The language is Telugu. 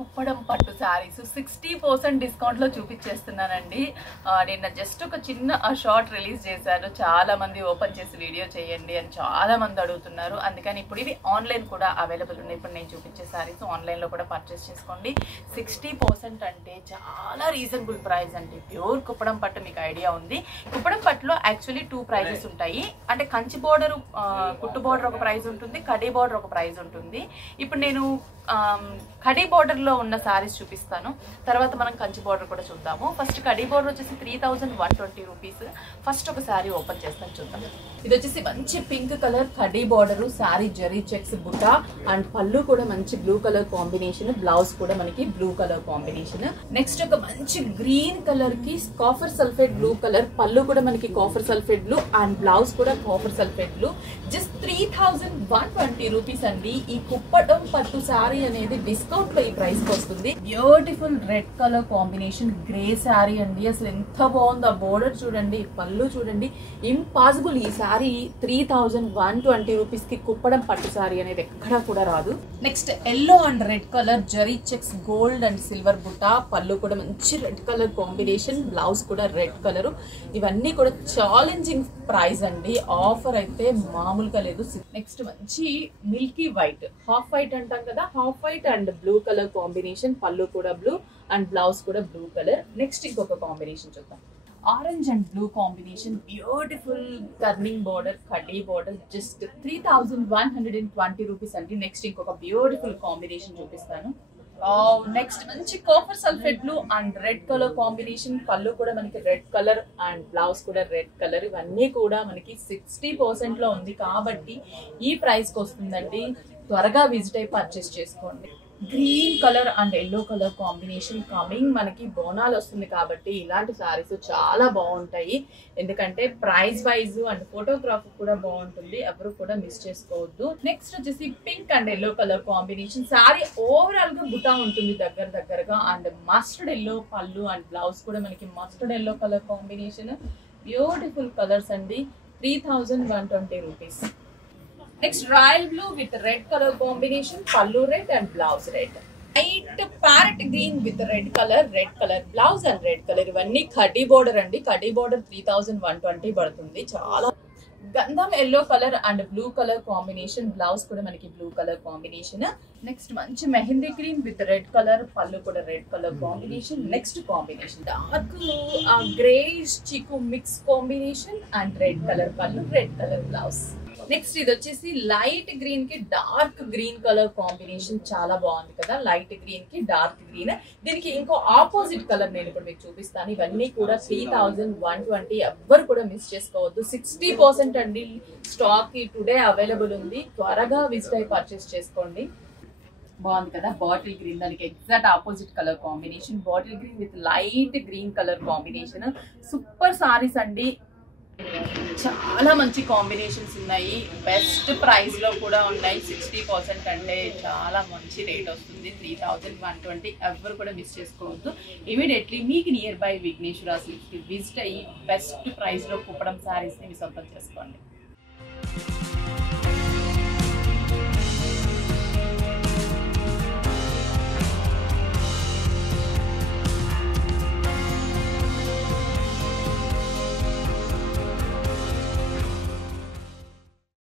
కుప్పడం పట్టు సారీస్ 60% డిస్కౌంట్ లో చూపించేస్తున్నానండి. నేను జస్ట్ ఒక చిన్న షార్ట్ రిలీజ్ చేశాను. చాలా మంది ఓపెన్ చేసి వీడియో చేయండి అని చాలా మంది అడుగుతున్నారు. అందుకని ఇప్పుడు ఇవి ఆన్లైన్ కూడా అవైలబుల్ ఉన్నాయి. ఇప్పుడు నేను చూపించే సారీస్ ఆన్లైన్ లో కూడా పర్చేస్ చేసుకోండి. 60% అంటే చాలా రీజనబుల్ ప్రైస్ అండి. ప్యూర్ కుప్పడం పట్టు మీకు ఐడియా ఉంది. కుప్పడం పట్టులో యాక్చువల్లీ 2 ప్రైజెస్ ఉంటాయి. అంటే కంచి బోర్డర్ కుట్టు బోర్డర్ ఒక ప్రైస్ ఉంటుంది, కడీ బోర్డర్ ఒక ప్రైస్ ఉంటుంది. ఇప్పుడు నేను కడీ బోర్డర్ లో ఉన్న సారీస్ చూపిస్తాను. తర్వాత మనం కంచి బోర్డర్ కూడా చూద్దాము. ఫస్ట్ కడీ బోర్డర్ వచ్చేసి 3120 రూపీస్. ఫస్ట్ ఒక సారీ ఓపెన్ చేస్తాను, చూద్దాం. ఇది వచ్చేసి మంచి pink colour khadi border, sorry zari checks బుట్ట అండ్ పళ్ళు కూడా మంచి బ్లూ కలర్ కాంబినేషన్, బ్లౌజ్ కూడా మనకి బ్లూ కలర్ కాంబినేషన్. నెక్స్ట్ ఒక మంచి గ్రీన్ కలర్ కి కాఫర్ సల్ఫేట్ బ్లూ కలర్, పళ్ళు కూడా మనకి copper sulphate blue and blouse కూడా copper sulphate blue. Just 3120 rupees అండి. ఈ కుప్పడం పట్టు సారీ అనేది డిస్కౌంట్ లో ఈ ప్రైస్ కి వస్తుంది. Beautiful red colour combination grey sorry అండి. అసలు ఎంత బాగుంది. ఆ బోర్డర్ చూడండి, పళ్ళు చూడండి. ఇంపాసిబుల్ ఈ సారీ 3120 రూపీస్ కి కుప్పడం పట్టు సారీ అనేది ఎక్కడా కూడా రాదు. Next yellow and red colour zari checks gold and silver బుట్ట, పళ్ళు కూడా మంచి రెడ్ కలర్ కాంబినేషన్, బ్లౌజ్ కూడా రెడ్ కలర్. ఇవన్నీ కూడా ఛాలెంజింగ్ ప్రైస్ అండి. ఆఫర్ అయితే మామూలుగా లేదు. నెక్స్ట్ మంచి మిల్కీ వైట్, హాఫ్ వైట్ అంటాం కదా, half white and blue colour combination, పళ్ళు కూడా బ్లూ అండ్ బ్లౌజ్ కూడా బ్లూ కలర్. నెక్స్ట్ ఇంకొక కాంబినేషన్ చూద్దాం. Orange and blue combination, beautiful turning border కడ్డీ బోర్డర్, జస్ట్ 3120 రూపీస్ అండి. నెక్స్ట్ ఇంకొక బ్యూటిఫుల్ కాంబినేషన్ చూపిస్తాను. నెక్స్ట్ మంచి copper sulphate blue and red colour combination, పళ్ళు కూడా మనకి రెడ్ కలర్ అండ్ బ్లౌజ్ కూడా రెడ్ కలర్. ఇవన్నీ కూడా మనకి 60% లో ఉంది కాబట్టి ఈ ప్రైస్ కి వస్తుందండి. త్వరగా విజిట్ అయి పర్చేస్ చేసుకోండి. Green colour and yellow colour combination coming మనకి బోనాలు వస్తుంది కాబట్టి ఇలాంటి సారీస్ చాలా బాగుంటాయి. ఎందుకంటే ప్రైస్ వైజ్ అండ్ ఫోటోగ్రాఫ్ కూడా బాగుంటుంది. ఎవరు కూడా మిస్ చేసుకోవద్దు. నెక్స్ట్ వచ్చేసి pink and yellow colour combination, sari overall గా బుటా ఉంటుంది దగ్గరగా అండ్ మస్టర్డ్ ఎల్లో పళ్ళు అండ్ బ్లౌజ్ కూడా మనకి mustard yellow colour combination. Beautiful colours అండి. 3120 rupees. Next royal blue with red colour combination, పళ్ళు red and blouse red. Light parrot green with red colour blouse and red colour. ఇవన్నీ కడ్డీ బోర్డర్ అండి. కడ్డీ బోర్డర్ 3120 పడుతుంది. చాలా గంధం yellow colour and blue colour combination, blouse కూడా మనకి బ్లూ కలర్ కాంబినేషన్. నెక్స్ట్ మంచి mehndi green with red colour, పళ్ళు కూడా red colour combination. Next combination dark greyish chikoo mix combination and red colour పళ్ళు, రెడ్ కలర్ బ్లౌజ్. నెక్స్ట్ ఇది వచ్చేసి లైట్ గ్రీన్ కి డార్క్ గ్రీన్ కలర్ కాంబినేషన్, చాలా బాగుంది కదా. లైట్ గ్రీన్ కి డార్క్ గ్రీన్. దీనికి ఇంకో ఆపోజిట్ కలర్ నేను ఇప్పుడు మీకు చూపిస్తాను. ఇవన్నీ కూడా 3120. ఎవ్వరు కూడా మిస్ చేసుకోవద్దు. 60% అండి స్టాక్ టుడే అవైలబుల్ ఉంది. త్వరగా విజిట్ అయి పర్చేస్ చేసుకోండి. బాగుంది కదా. బాటిల్ గ్రీన్, దానికి exact opposite colour combination. Bottle green with light green colour combination. Super saris అండి. చాలా మంచి కాంబినేషన్స్ ఉన్నాయి. బెస్ట్ ప్రైస్ లో కూడా ఉన్నాయి. 60% అంటే చాలా మంచి రేట్ వస్తుంది. 3120. ఎవరు కూడా మిస్ చేసుకోవద్దు. ఇమీడియట్లీ మీకు నియర్ బై విఘ్నేశ్వర సిల్క్స్ కి విజిట్ అయ్యి బెస్ట్ ప్రైస్ లో కుప్పడం సారీస్ ని మీ సొంతం చేసుకోండి.